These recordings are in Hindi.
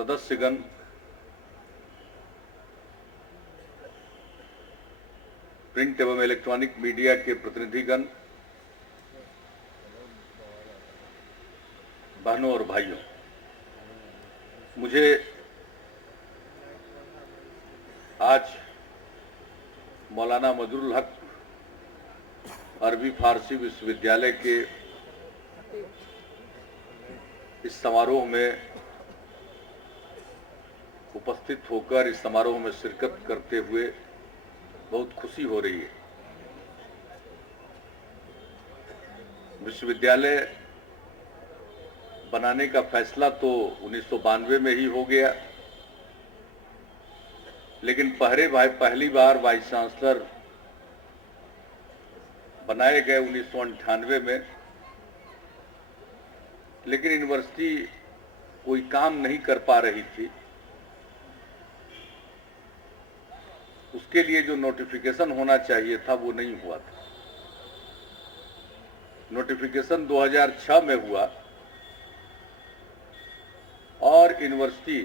सदस्यगण, प्रिंट एवं इलेक्ट्रॉनिक मीडिया के प्रतिनिधिगण, बहनों और भाइयों, मुझे आज मौलाना मजरुल हक अरबी फारसी विश्वविद्यालय के इस समारोह में उपस्थित होकर इस समारोह में शिरकत करते हुए बहुत खुशी हो रही है। विश्वविद्यालय बनाने का फैसला तो 1992 में ही हो गया, लेकिन पहली बार वाइस चांसलर बनाए गए 1998 में। लेकिन यूनिवर्सिटी कोई काम नहीं कर पा रही थी। उसके लिए जो नोटिफिकेशन होना चाहिए था वो नहीं हुआ था। नोटिफिकेशन 2006 में हुआ और यूनिवर्सिटी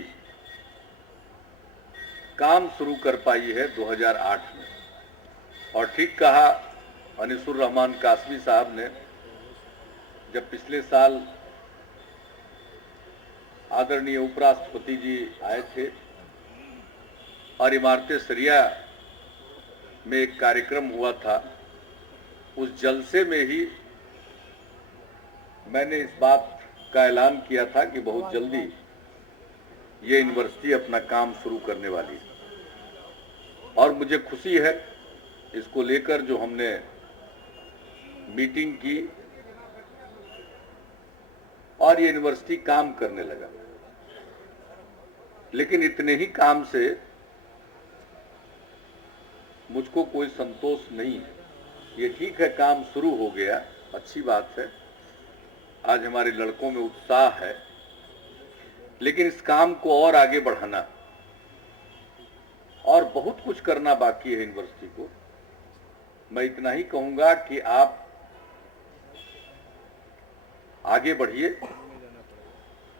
काम शुरू कर पाई है 2008 में। और ठीक कहा अनीसुर रहमान कासमी साहब ने, जब पिछले साल आदरणीय उपराष्ट्रपति जी आए थे और इमारत शरिया में एक कार्यक्रम हुआ था, उस जलसे में ही मैंने इस बात का ऐलान किया था कि बहुत जल्दी ये यूनिवर्सिटी अपना काम शुरू करने वाली है। और मुझे खुशी है इसको लेकर जो हमने मीटिंग की और ये यूनिवर्सिटी काम करने लगा। लेकिन इतने ही काम से मुझको कोई संतोष नहीं है। ये ठीक है, काम शुरू हो गया, अच्छी बात है, आज हमारे लड़कों में उत्साह है, लेकिन इस काम को और आगे बढ़ाना और बहुत कुछ करना बाकी है यूनिवर्सिटी को। मैं इतना ही कहूंगा कि आप आगे बढ़िए,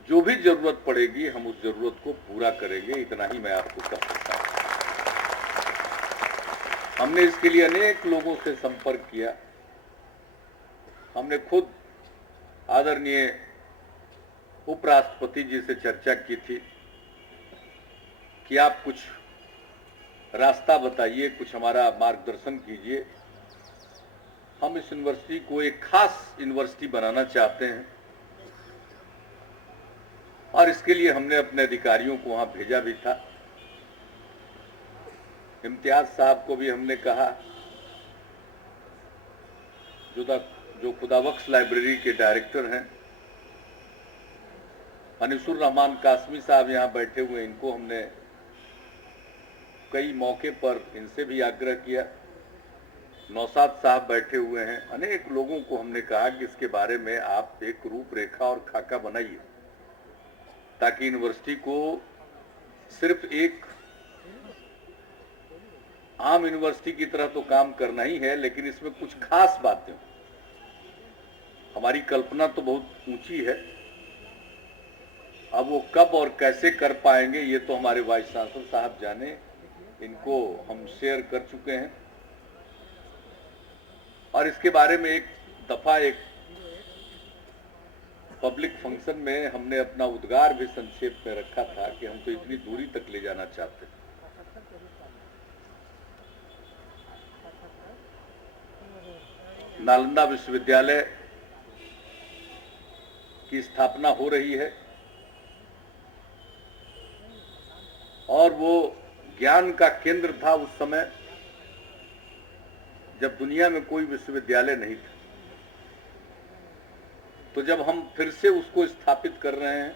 जो भी जरूरत पड़ेगी हम उस जरूरत को पूरा करेंगे, इतना ही मैं आपको कह सकता हूं। हमने इसके लिए अनेक लोगों से संपर्क किया। हमने खुद आदरणीय उपराष्ट्रपति जी से चर्चा की थी कि आप कुछ रास्ता बताइए, कुछ हमारा मार्गदर्शन कीजिए। हम इस यूनिवर्सिटी को एक खास यूनिवर्सिटी बनाना चाहते हैं और इसके लिए हमने अपने अधिकारियों को वहां भेजा भी था। इम्तियाज साहब को भी हमने कहा, जो खुदाबख्श लाइब्रेरी के डायरेक्टर हैं। अनीसुर रहमान कासमी साहब यहाँ बैठे हुए, इनको हमने कई मौके पर इनसे भी आग्रह किया। नौशाद साहब बैठे हुए हैं। अनेक लोगों को हमने कहा कि इसके बारे में आप एक रूपरेखा और खाका बनाइए, ताकि यूनिवर्सिटी को सिर्फ एक आम यूनिवर्सिटी की तरह तो काम करना ही है, लेकिन इसमें कुछ खास बातें। हमारी कल्पना तो बहुत ऊंची है, अब वो कब और कैसे कर पाएंगे ये तो हमारे वाइस चांसलर साहब जाने। इनको हम शेयर कर चुके हैं और इसके बारे में एक दफा एक पब्लिक फंक्शन में हमने अपना उद्गार भी संक्षेप में रखा था कि हम तो इतनी दूरी तक ले जाना चाहते हैं। नालंदा विश्वविद्यालय की स्थापना हो रही है और वो ज्ञान का केंद्र था उस समय जब दुनिया में कोई विश्वविद्यालय नहीं था। तो जब हम फिर से उसको स्थापित कर रहे हैं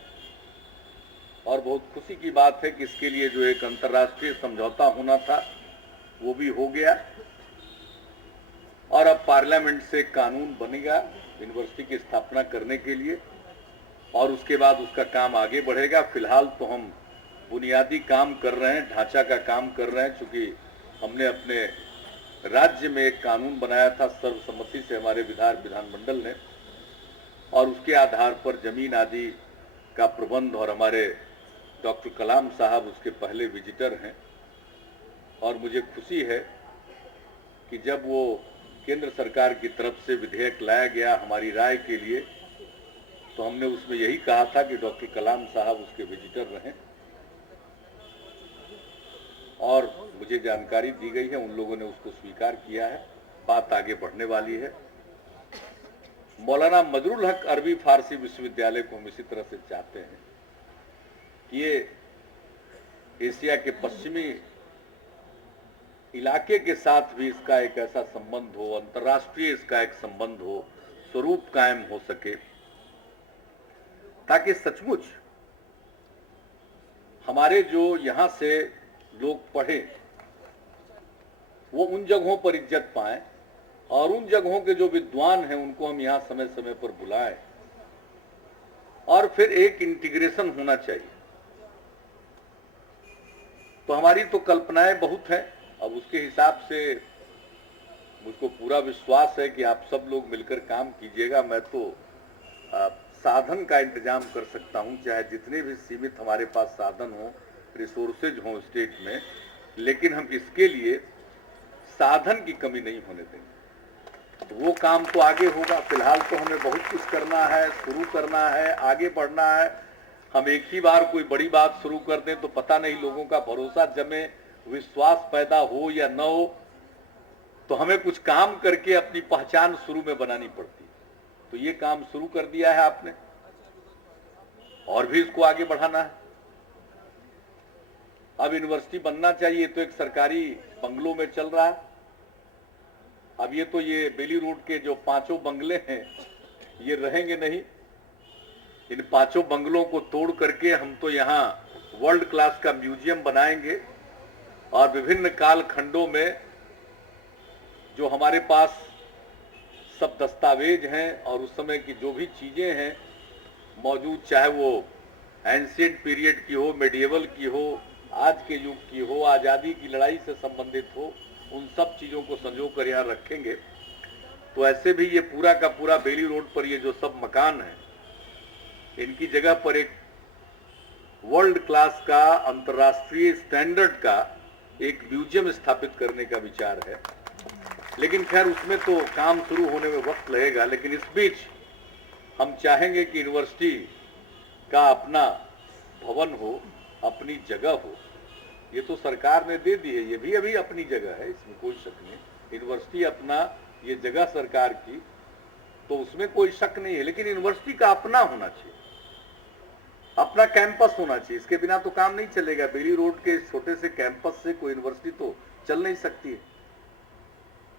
और बहुत खुशी की बात है कि इसके लिए जो एक अंतर्राष्ट्रीय समझौता होना था वो भी हो गया और अब पार्लियामेंट से कानून बनेगा यूनिवर्सिटी की स्थापना करने के लिए और उसके बाद उसका काम आगे बढ़ेगा। फिलहाल तो हम बुनियादी काम कर रहे हैं, ढांचा का काम कर रहे हैं, चूंकि हमने अपने राज्य में एक कानून बनाया था सर्वसम्मति से हमारे विधानमंडल ने और उसके आधार पर जमीन आदि का प्रबंध और हमारे डॉक्टर कलाम साहब उसके पहले विजिटर हैं और मुझे खुशी है कि जब वो केंद्र सरकार की तरफ से विधेयक लाया गया हमारी राय के लिए, तो हमने उसमें यही कहा था कि डॉक्टर कलाम साहब उसके विजिटर रहें, और मुझे जानकारी दी गई है उन लोगों ने उसको स्वीकार किया है। बात आगे बढ़ने वाली है। मौलाना मजरुल हक अरबी फारसी विश्वविद्यालय को हम इसी तरह से चाहते हैं कि ये एशिया के पश्चिमी इलाके के साथ भी इसका एक ऐसा संबंध हो, अंतर्राष्ट्रीय इसका एक संबंध हो, स्वरूप कायम हो सके, ताकि सचमुच हमारे जो यहां से लोग पढ़े वो उन जगहों पर इज्जत पाएं और उन जगहों के जो विद्वान हैं उनको हम यहां समय समय पर बुलाएं, और फिर एक इंटीग्रेशन होना चाहिए। तो हमारी तो कल्पनाएं बहुत हैं, अब उसके हिसाब से मुझको पूरा विश्वास है कि आप सब लोग मिलकर काम कीजिएगा। मैं तो साधन का इंतजाम कर सकता हूं, चाहे जितने भी सीमित हमारे पास साधन हो, रिसोर्सेज हो स्टेट में, लेकिन हम इसके लिए साधन की कमी नहीं होने देंगे। तो वो काम तो आगे होगा। फिलहाल तो हमें बहुत कुछ करना है, शुरू करना है, आगे बढ़ना है। हम एक ही बार कोई बड़ी बात शुरू कर दें तो पता नहीं लोगों का भरोसा जमे, विश्वास पैदा हो या न हो, तो हमें कुछ काम करके अपनी पहचान शुरू में बनानी पड़ती है। तो ये काम शुरू कर दिया है आपने, और भी इसको आगे बढ़ाना है। अब यूनिवर्सिटी बनना चाहिए तो एक सरकारी बंगलों में चल रहा है। अब ये बेली रोड के जो 5 बंगले हैं ये रहेंगे नहीं। इन 5 बंगलों को तोड़ करके हम तो यहाँ वर्ल्ड क्लास का म्यूजियम बनाएंगे, और विभिन्न काल खंडों में जो हमारे पास सब दस्तावेज हैं और उस समय की जो भी चीजें हैं मौजूद, चाहे वो एंशिएंट पीरियड की हो, मेडिएवल की हो, आज के युग की हो, आज़ादी की लड़ाई से संबंधित हो, उन सब चीज़ों को संजो कर यहाँ रखेंगे। तो ऐसे भी ये पूरा का पूरा बेली रोड पर ये जो सब मकान है, इनकी जगह पर एक वर्ल्ड क्लास का, अंतर्राष्ट्रीय स्टैंडर्ड का एक म्यूजियम स्थापित करने का विचार है। लेकिन खैर उसमें तो काम शुरू होने में वक्त लगेगा। लेकिन इस बीच हम चाहेंगे कि यूनिवर्सिटी का अपना भवन हो, अपनी जगह हो। ये तो सरकार ने दे दी है, ये भी अभी अपनी जगह है, इसमें कोई शक नहीं। यूनिवर्सिटी अपना, ये जगह सरकार की, तो उसमें कोई शक नहीं है। लेकिन यूनिवर्सिटी का अपना होना चाहिए, अपना कैंपस होना चाहिए। इसके बिना तो काम नहीं चलेगा। बेली रोड के छोटे से कैंपस से कोई यूनिवर्सिटी तो चल नहीं सकती है।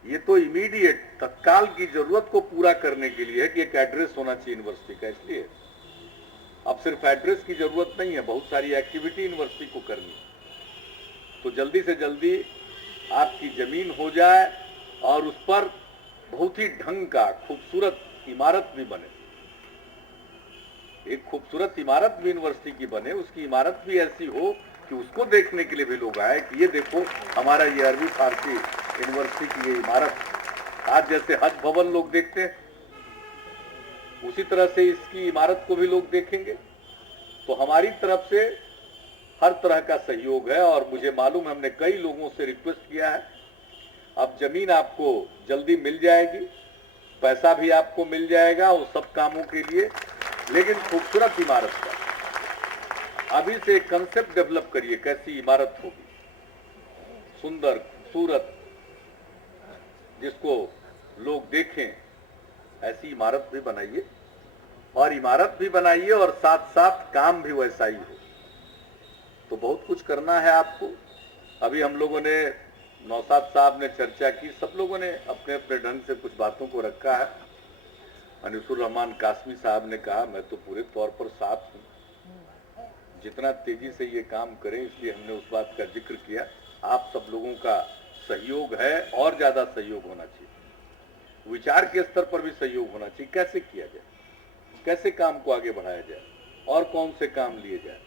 ये तो इमीडिएट तत्काल की जरूरत को पूरा करने के लिए है कि एक एड्रेस होना चाहिए यूनिवर्सिटी का। इसलिए अब सिर्फ एड्रेस की जरूरत नहीं है, बहुत सारी एक्टिविटी यूनिवर्सिटी को करनी है। तो जल्दी से जल्दी आपकी जमीन हो जाए और उस पर बहुत ही ढंग का खूबसूरत इमारत भी बने। एक खूबसूरत इमारत भी यूनिवर्सिटी की बने, उसकी इमारत भी ऐसी हो कि उसको देखने के लिए भी लोग आए कि ये देखो हमारा ये अरबी फारसी यूनिवर्सिटी की ये इमारत। आज जैसे हज भवन लोग देखते हैं, उसी तरह से इसकी इमारत को भी लोग देखेंगे। तो हमारी तरफ से हर तरह का सहयोग है, और मुझे मालूम है हमने कई लोगों से रिक्वेस्ट किया है। अब जमीन आपको जल्दी मिल जाएगी, पैसा भी आपको मिल जाएगा उस सब कामों के लिए, लेकिन खूबसूरत इमारत का अभी से कंसेप्ट डेवलप करिए, कैसी इमारत होगी, सुंदर, खूबसूरत, जिसको लोग देखें, ऐसी इमारत भी बनाइए। और इमारत भी बनाइए और साथ साथ काम भी वैसा ही हो। तो बहुत कुछ करना है आपको। अभी हम लोगों ने, नौशाद साहब ने चर्चा की, सब लोगों ने अपने अपने ढंग से कुछ बातों को रखा है। अनीसुर रहमान कासमी साहब ने कहा, मैं तो पूरे तौर पर साथ हूँ, जितना तेजी से ये काम करें, इसलिए हमने उस बात का जिक्र किया। आप सब लोगों का सहयोग है, और ज्यादा सहयोग होना चाहिए। विचार के स्तर पर भी सहयोग होना चाहिए। कैसे किया जाए, कैसे काम को आगे बढ़ाया जाए, और कौन से काम लिए जाए,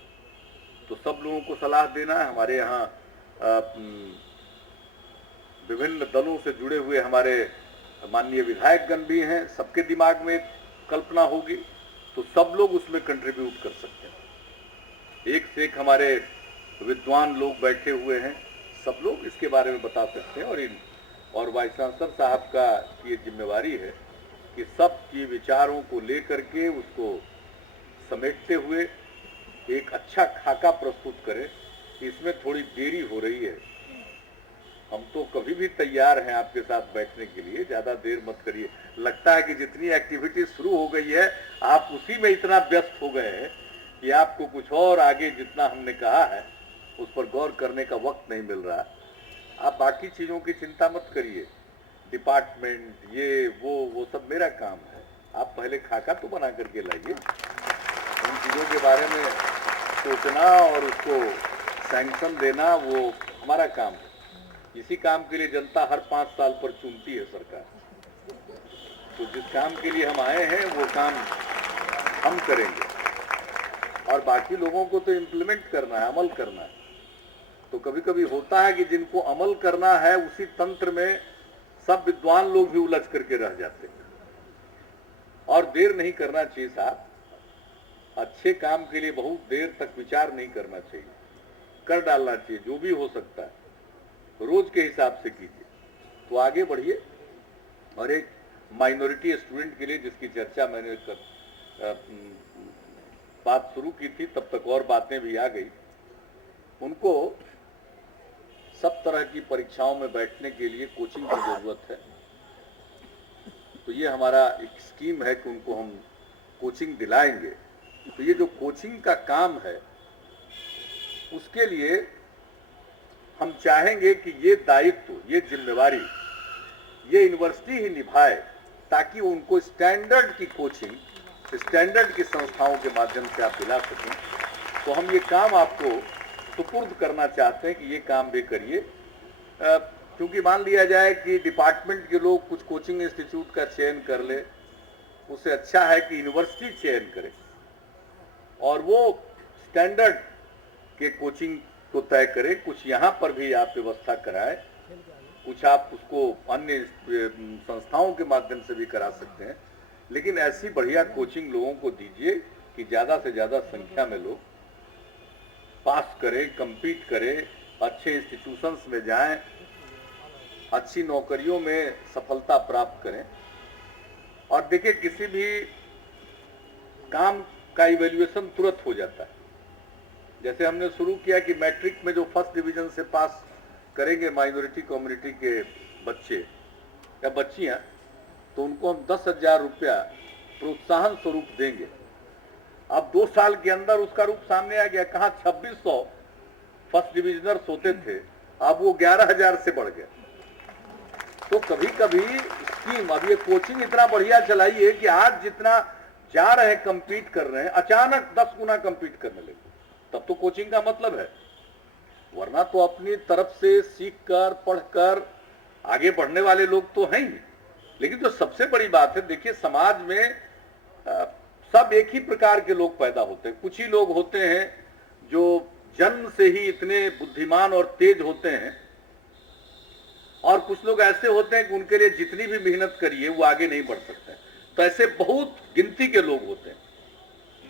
तो सब लोगों को सलाह देना है। हमारे यहाँ विभिन्न दलों से जुड़े हुए हमारे माननीय विधायकगण भी हैं, सबके दिमाग में कल्पना होगी, तो सब लोग उसमें कंट्रीब्यूट कर सकते हैं। एक से एक हमारे विद्वान लोग बैठे हुए हैं, सब लोग इसके बारे में बता सकते हैं। और वाइस चांसलर साहब का ये जिम्मेवारी है कि सब के विचारों को लेकर के उसको समेटते हुए एक अच्छा खाका प्रस्तुत करें। इसमें थोड़ी देरी हो रही है, हम तो कभी भी तैयार हैं आपके साथ बैठने के लिए, ज़्यादा देर मत करिए। लगता है कि जितनी एक्टिविटी शुरू हो गई है आप उसी में इतना व्यस्त हो गए हैं कि आपको कुछ और आगे जितना हमने कहा है उस पर गौर करने का वक्त नहीं मिल रहा। आप बाकी चीज़ों की चिंता मत करिए, डिपार्टमेंट ये वो सब मेरा काम है। आप पहले खाका तो बना करके लाइए, उन चीज़ों के बारे में सोचना और उसको सैंक्शन देना वो हमारा काम है। इसी काम के लिए जनता हर 5 साल पर चुनती है सरकार। तो जिस काम के लिए हम आए हैं वो काम हम करेंगे, और बाकी लोगों को तो इम्प्लीमेंट करना है, अमल करना है। तो कभी कभी होता है कि जिनको अमल करना है उसी तंत्र में सब विद्वान लोग भी उलझ करके रह जाते हैं, और देर नहीं करना चाहिए साहब। अच्छे काम के लिए बहुत देर तक विचार नहीं करना चाहिए, कर डालना चाहिए। जो भी हो सकता है रोज के हिसाब से कीजिए तो आगे बढ़िए। और एक माइनॉरिटी स्टूडेंट के लिए जिसकी चर्चा मैंने बात शुरू की थी, तब तक और बातें भी आ गई। उनको सब तरह की परीक्षाओं में बैठने के लिए कोचिंग की जरूरत है। तो ये हमारा एक स्कीम है कि उनको हम कोचिंग दिलाएंगे। तो ये जो कोचिंग का काम है उसके लिए हम चाहेंगे कि ये दायित्व, ये जिम्मेवारी ये यूनिवर्सिटी ही निभाए, ताकि उनको स्टैंडर्ड की कोचिंग, स्टैंडर्ड की संस्थाओं के माध्यम से आप दिला सकें। तो हम ये काम आपको सुपुर्द करना चाहते हैं कि ये काम भी करिए। क्योंकि मान लिया जाए कि डिपार्टमेंट के लोग कुछ कोचिंग इंस्टीट्यूट का चयन कर ले, उससे अच्छा है कि यूनिवर्सिटी चयन करे और वो स्टैंडर्ड के कोचिंग को तय करें। कुछ यहाँ पर भी आप व्यवस्था कराएं, कुछ आप उसको अन्य संस्थाओं के माध्यम से भी करा सकते हैं, लेकिन ऐसी बढ़िया कोचिंग लोगों को दीजिए कि ज़्यादा से ज़्यादा संख्या में लोग पास करें, compete करें, अच्छे इंस्टीट्यूशंस में जाएं, अच्छी नौकरियों में सफलता प्राप्त करें। और देखिए, किसी भी काम का इवैल्यूएशन तुरंत हो जाता है। जैसे हमने शुरू किया कि मैट्रिक में जो फर्स्ट डिवीजन से पास करेंगे माइनॉरिटी कम्युनिटी के बच्चे या बच्चियां, तो उनको हम 10,000 रुपया प्रोत्साहन स्वरूप देंगे। अब 2 साल के अंदर उसका रूप सामने आ गया। कहाँ 2600 फर्स्ट डिविजनर्स होते थे, अब वो 11,000 से बढ़ गया। तो कभी कभी स्कीम, अब ये कोचिंग इतना बढ़िया चलाई है कि आज जितना जा रहे हैं, कंपीट कर रहे हैं, अचानक 10 गुना कंपीट करने लगे। तब तो कोचिंग का मतलब है, वरना तो अपनी तरफ से सीख कर पढ़कर आगे बढ़ने वाले लोग तो हैं ही। लेकिन जो सबसे बड़ी बात है, देखिए समाज में सब एक ही प्रकार के लोग पैदा होते हैं। कुछ ही लोग होते हैं जो जन्म से ही इतने बुद्धिमान और तेज होते हैं, और कुछ लोग ऐसे होते हैं कि उनके लिए जितनी भी मेहनत करिए वो आगे नहीं बढ़ सकते। तो ऐसे बहुत गिनती के लोग होते हैं,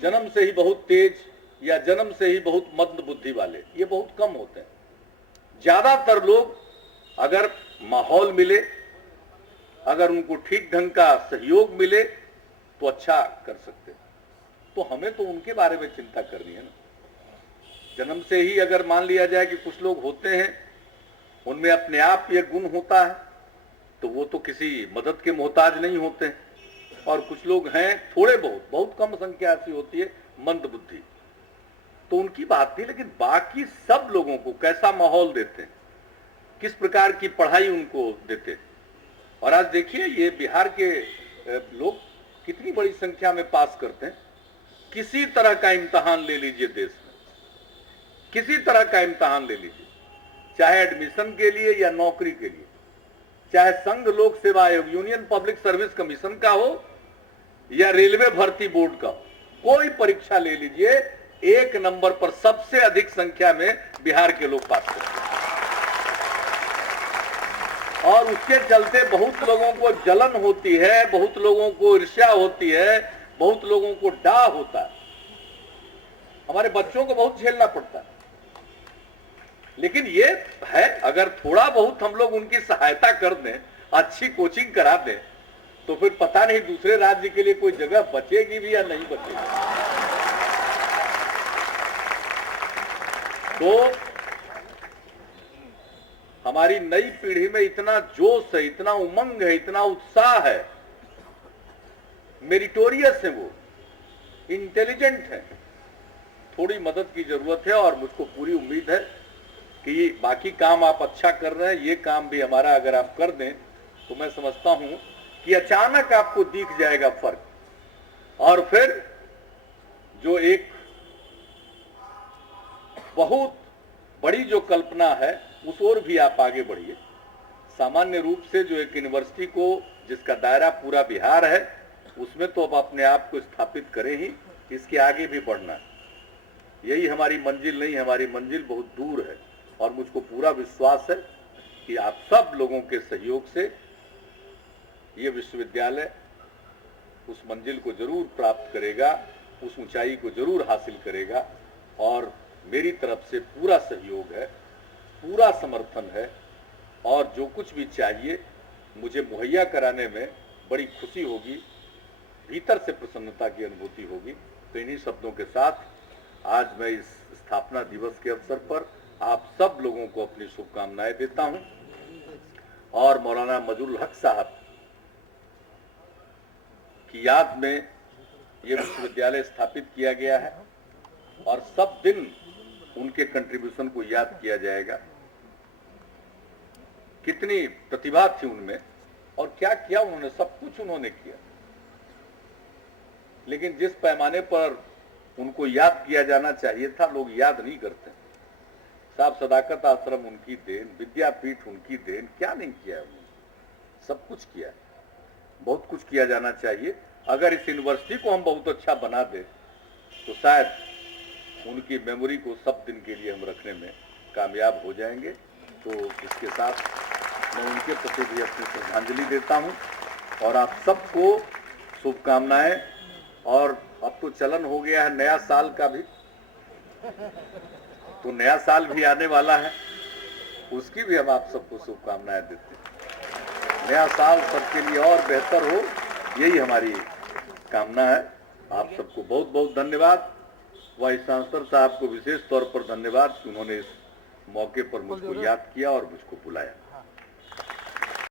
जन्म से ही बहुत तेज या जन्म से ही बहुत मंद बुद्धि वाले, ये बहुत कम होते हैं। ज्यादातर लोग अगर माहौल मिले, अगर उनको ठीक ढंग का सहयोग मिले तो अच्छा कर सकते हैं। तो हमें तो उनके बारे में चिंता करनी है ना। जन्म से ही अगर मान लिया जाए कि कुछ लोग होते हैं उनमें अपने आप ये गुण होता है, तो वो तो किसी मदद के मोहताज नहीं होते हैं। और कुछ लोग हैं, थोड़े बहुत कम संख्या ऐसी होती है मंद बुद्धि, तो उनकी बात नहीं। लेकिन बाकी सब लोगों को कैसा माहौल देते हैं, किस प्रकार की पढ़ाई उनको देते हैं। और आज देखिए, ये बिहार के लोग कितनी बड़ी संख्या में पास करते हैं। किसी तरह का इम्तहान ले लीजिए देश में, किसी तरह का इम्तहान ले लीजिए, चाहे एडमिशन के लिए या नौकरी के लिए, चाहे संघ लोक सेवा आयोग, यूनियन पब्लिक सर्विस कमीशन का हो या रेलवे भर्ती बोर्ड का हो, कोई परीक्षा ले लीजिए, 1 नंबर पर सबसे अधिक संख्या में बिहार के लोग पास करते हैं। और उसके चलते बहुत लोगों को जलन होती है, बहुत लोगों को ईर्ष्या होती है, बहुत लोगों को डाह होता है। हमारे बच्चों को बहुत झेलना पड़ता है। लेकिन ये है, अगर थोड़ा बहुत हम लोग उनकी सहायता कर दें, अच्छी कोचिंग करा दें, तो फिर पता नहीं दूसरे राज्य के लिए कोई जगह बचेगी भी या नहीं बचेगी। तो हमारी नई पीढ़ी में इतना जोश है, इतना उमंग है, इतना उत्साह है, मेरिटोरियस है, वो इंटेलिजेंट है। थोड़ी मदद की जरूरत है और मुझको पूरी उम्मीद है कि बाकी काम आप अच्छा कर रहे हैं, ये काम भी हमारा अगर आप कर दें तो मैं समझता हूं कि अचानक आपको दिख जाएगा फर्क, और फिर जो एक बहुत बड़ी जो कल्पना है उस ओर भी आप आगे बढ़िए। सामान्य रूप से जो एक यूनिवर्सिटी को, जिसका दायरा पूरा बिहार है, उसमें तो अब अपने आप को स्थापित करें ही, इसके आगे भी बढ़ना है। यही हमारी मंजिल नहीं, हमारी मंजिल बहुत दूर है, और मुझको पूरा विश्वास है कि आप सब लोगों के सहयोग से ये विश्वविद्यालय उस मंजिल को जरूर प्राप्त करेगा, उस ऊंचाई को जरूर हासिल करेगा। और मेरी तरफ से पूरा सहयोग है, पूरा समर्थन है, और जो कुछ भी चाहिए मुझे मुहैया कराने में बड़ी खुशी होगी, भीतर से प्रसन्नता की अनुभूति होगी। तो इन्हीं शब्दों के साथ आज मैं इस स्थापना दिवस के अवसर पर आप सब लोगों को अपनी शुभकामनाएं देता हूं, और मौलाना मजरुल हक साहब की याद में ये विश्वविद्यालय स्थापित किया गया है, और सब दिन उनके कंट्रीब्यूशन को याद किया जाएगा। कितनी प्रतिभा थी उनमें, और क्या किया उन्होंने, सब कुछ उन्होंने किया। लेकिन जिस पैमाने पर उनको याद किया जाना चाहिए था, लोग याद नहीं करते। साहब सदाकत आश्रम उनकी देन, विद्यापीठ उनकी देन, क्या नहीं किया है उन्होंने, सब कुछ किया है, बहुत कुछ किया जाना चाहिए। अगर इस यूनिवर्सिटी को हम बहुत अच्छा बना दें तो शायद उनकी मेमोरी को सब दिन के लिए हम रखने में कामयाब हो जाएंगे। तो इसके साथ मैं उनके प्रति भी अपनी श्रद्धांजलि देता हूं, और आप सबको शुभकामनाएं। और अब तो चलन हो गया है नया साल का भी, तो नया साल भी आने वाला है, उसकी भी हम आप सबको शुभकामनाएं देते हैं। नया साल सबके लिए और बेहतर हो, यही हमारी कामना है। आप सबको बहुत बहुत धन्यवाद। वाइस चांसलर साहब को विशेष तौर पर धन्यवाद कि उन्होंने इस मौके पर मुझको याद किया और मुझको बुलाया।